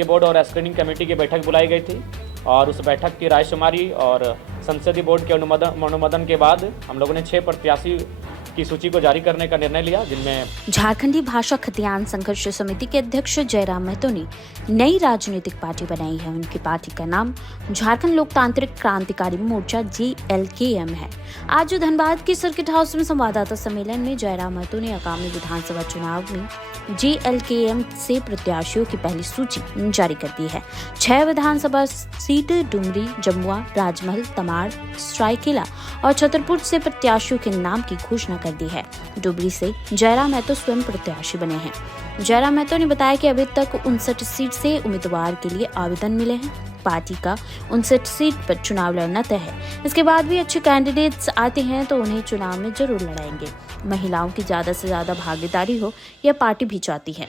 संसदीय बोर्ड और screening committee की बैठक बुलाई गई थी और उस बैठक की रायशुमारी और संसदीय बोर्ड के अनुमोदन के बाद हम लोगों ने 6 प्रत्याशी की सूची को जारी करने का निर्णय लिया, जिनमें झारखंडी भाषा खतियान संघर्ष समिति के अध्यक्ष जयराम महतो ने नई राजनीतिक पार्टी बनाई है। उनकी पार्टी का नाम झारखंड लोकतांत्रिक क्रांतिकारी मोर्चा JLKM है। आज धनबाद के सर्किट हाउस में संवाददाता सम्मेलन में जयराम महतो ने आगामी विधानसभा चुनाव में JLKM से प्रत्याशियों की पहली सूची जारी कर दी है। 6 विधानसभा सीट डुमरी, जमुआ, राजमहल, तमाड़, सरायकेला और छतरपुर से प्रत्याशियों के नाम की घोषणा कर दी है। डुमरी से जयराम महतो स्वयं प्रत्याशी बने हैं। जयराम महतो ने बताया कि अभी तक 59 सीट से उम्मीदवार के लिए आवेदन मिले हैं। पार्टी का 59 सीट पर चुनाव लड़ना तय है। इसके बाद भी अच्छे कैंडिडेट्स आते हैं तो उन्हें चुनाव में जरूर लड़ाएंगे। महिलाओं की ज्यादा से ज्यादा भागीदारी हो, यह पार्टी भी चाहती है।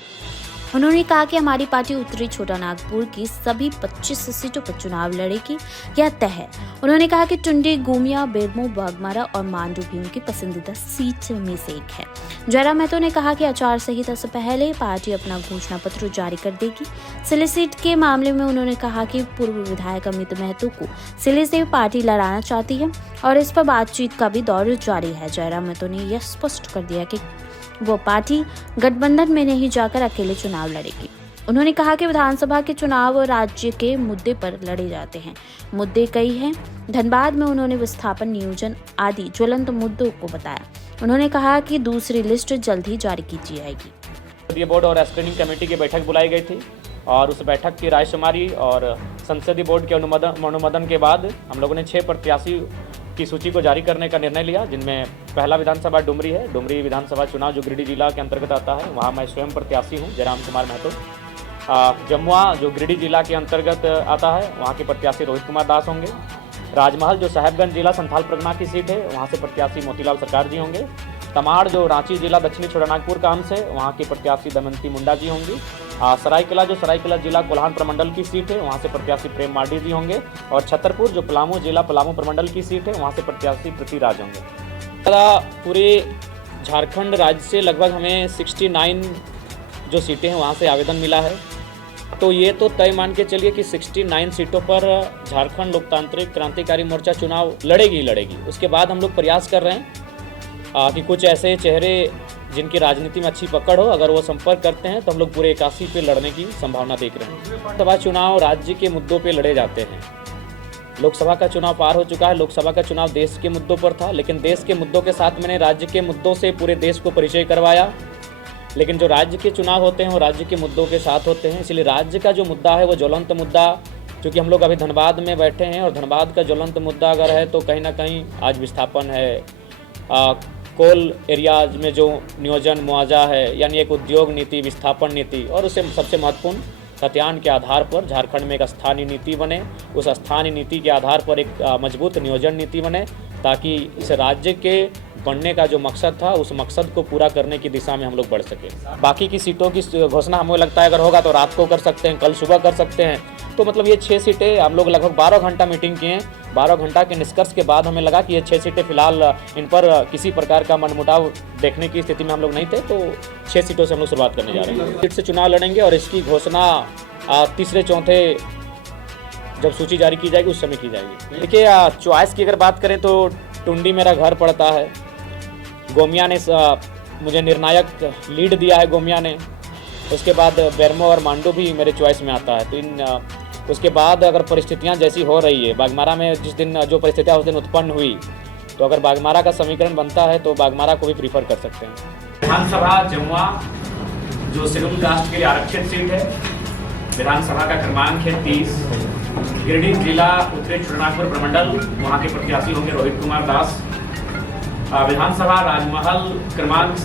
उन्होंने कहा कि हमारी पार्टी उत्तरी छोटा नागपुर की सभी 25 सीटों पर चुनाव लड़ेगी, यह तय है। उन्होंने कहा कि टुंडी, गोमिया, बेरमो, बागमारा और मांडू भी उनकी पसंदीदा सीट में से एक है। जयराम महतो ने कहा कि आचार संहिता से पहले पार्टी अपना घोषणा पत्र जारी कर देगी। सिले सीट के मामले में उन्होंने कहा कि पूर्व विधायक अमित महतो को सिले से पार्टी लड़ाना चाहती है और इस पर बातचीत का भी दौर जारी है। जयराम महतो ने यह स्पष्ट कर दिया कि वो पार्टी गठबंधन में नहीं जाकर अकेले चुनाव लड़ेगी। उन्होंने कहा कि विधानसभा के चुनाव राज्य के मुद्दे पर लड़े जाते हैं। मुद्दे कई हैं। धनबाद में उन्होंने विस्थापन, नियोजन आदि ज्वलंत मुद्दों को बताया। उन्होंने कहा कि दूसरी लिस्ट जल्द ही जारी की जाएगी। संसदीय बोर्ड और स्क्रीनिंग कमेटी की बैठक बुलाई गई थी और उस बैठक की रायशुमारी और संसदीय बोर्ड के अनुमोदन के बाद हम लोगों ने 6 प्रत्याशी की सूची को जारी करने का निर्णय लिया, जिनमें पहला विधानसभा डुमरी है। डुमरी विधानसभा चुनाव जो गिरिडीह जिला के अंतर्गत आता है, वहाँ मैं स्वयं प्रत्याशी हूँ, जयराम कुमार महतो। जमुआ जो गिरिडीह जिला के अंतर्गत आता है, वहाँ के प्रत्याशी रोहित कुमार दास होंगे। राजमहल जो साहेबगंज जिला संथाल परगना की सीट है, वहाँ से प्रत्याशी मोतीलाल सरकार जी होंगे। तमाड़ जो रांची जिला दक्षिणी छोटानागपुर का अंश है, वहाँ की प्रत्याशी दमयंती मुंडा जी होंगी। सरायकेला जो सरायकेला जिला कोल्हान प्रमंडल की सीट है, वहाँ से प्रत्याशी प्रेम मार्डी जी होंगे। और छतरपुर जो पलामू जिला पलामू प्रमंडल की सीट है, वहाँ से प्रत्याशी पृथ्वीराज होंगे। पूरे झारखंड राज्य से लगभग हमें 69 जो सीटें हैं वहाँ से आवेदन मिला है। तो ये तो तय मान के चलिए कि 69 सीटों पर झारखंड लोकतांत्रिक क्रांतिकारी मोर्चा चुनाव लड़ेगी ही लड़ेगी। उसके बाद हम लोग प्रयास कर रहे हैं कि कुछ ऐसे चेहरे जिनकी राजनीति में अच्छी पकड़ हो, अगर वो संपर्क करते हैं तो हम लोग पूरे 81 पे लड़ने की संभावना देख रहे हैं। लोकसभा चुनाव राज्य के मुद्दों पे लड़े जाते हैं। लोकसभा का चुनाव पार हो चुका है। लोकसभा का चुनाव देश के मुद्दों पर था, लेकिन देश के मुद्दों के साथ मैंने राज्य के मुद्दों से पूरे देश को परिचय करवाया। लेकिन जो राज्य के चुनाव होते हैं वो राज्य के मुद्दों के साथ होते हैं, इसलिए राज्य का जो मुद्दा है वो ज्वलंत मुद्दा, क्योंकि हम लोग अभी धनबाद में बैठे हैं और धनबाद का ज्वलंत मुद्दा अगर है तो कहीं ना कहीं आज विस्थापन है, कोल एरियाज में जो नियोजन मुआवजा है, यानी एक उद्योग नीति, विस्थापन नीति, और उससे सबसे महत्वपूर्ण खतियान के आधार पर झारखंड में एक स्थानीय नीति बने। उस स्थानीय नीति के आधार पर एक मजबूत नियोजन नीति बने, ताकि इस राज्य के बनने का जो मकसद था उस मकसद को पूरा करने की दिशा में हम लोग बढ़ सके। बाकी की सीटों की घोषणा हमें लगता है अगर होगा तो रात को कर सकते हैं, कल सुबह कर सकते हैं। तो मतलब ये 6 सीटें हम लोग लगभग 12 घंटा मीटिंग किए हैं। 12 घंटा के निष्कर्ष के बाद हमें लगा कि ये 6 सीटें फिलहाल इन पर किसी प्रकार का मनमुटाव देखने की स्थिति में हम लोग नहीं थे, तो 6 सीटों से हम लोग शुरुआत करने जा रहे हैं। सीट से चुनाव लड़ेंगे और इसकी घोषणा तीसरे चौथे जब सूची जारी की जाएगी उस समय की जाएगी। देखिए, चॉइस की अगर बात करें तो टुंडी मेरा घर पड़ता है। गोमिया ने मुझे निर्णायक लीड दिया है, गोमिया ने। उसके बाद बेरमो और मांडू भी मेरे चॉइस में आता है। तो उसके बाद अगर परिस्थितियां जैसी हो रही है, बागमारा में जिस दिन जो परिस्थितियां उस दिन उत्पन्न हुई, तो अगर बागमारा का समीकरण बनता है तो बागमारा को भी प्रीफर कर सकते हैं। विधानसभा जमुआ जो शेड्यूल कास्ट के लिए आरक्षित सीट है, विधानसभा का क्रमांक है 30। गिरिडीह जिला उत्तरी छोटानागपुर प्रमंडल, वहाँ के प्रत्याशी होंगे रोहित कुमार दास। विधानसभा राजमहल क्रमांक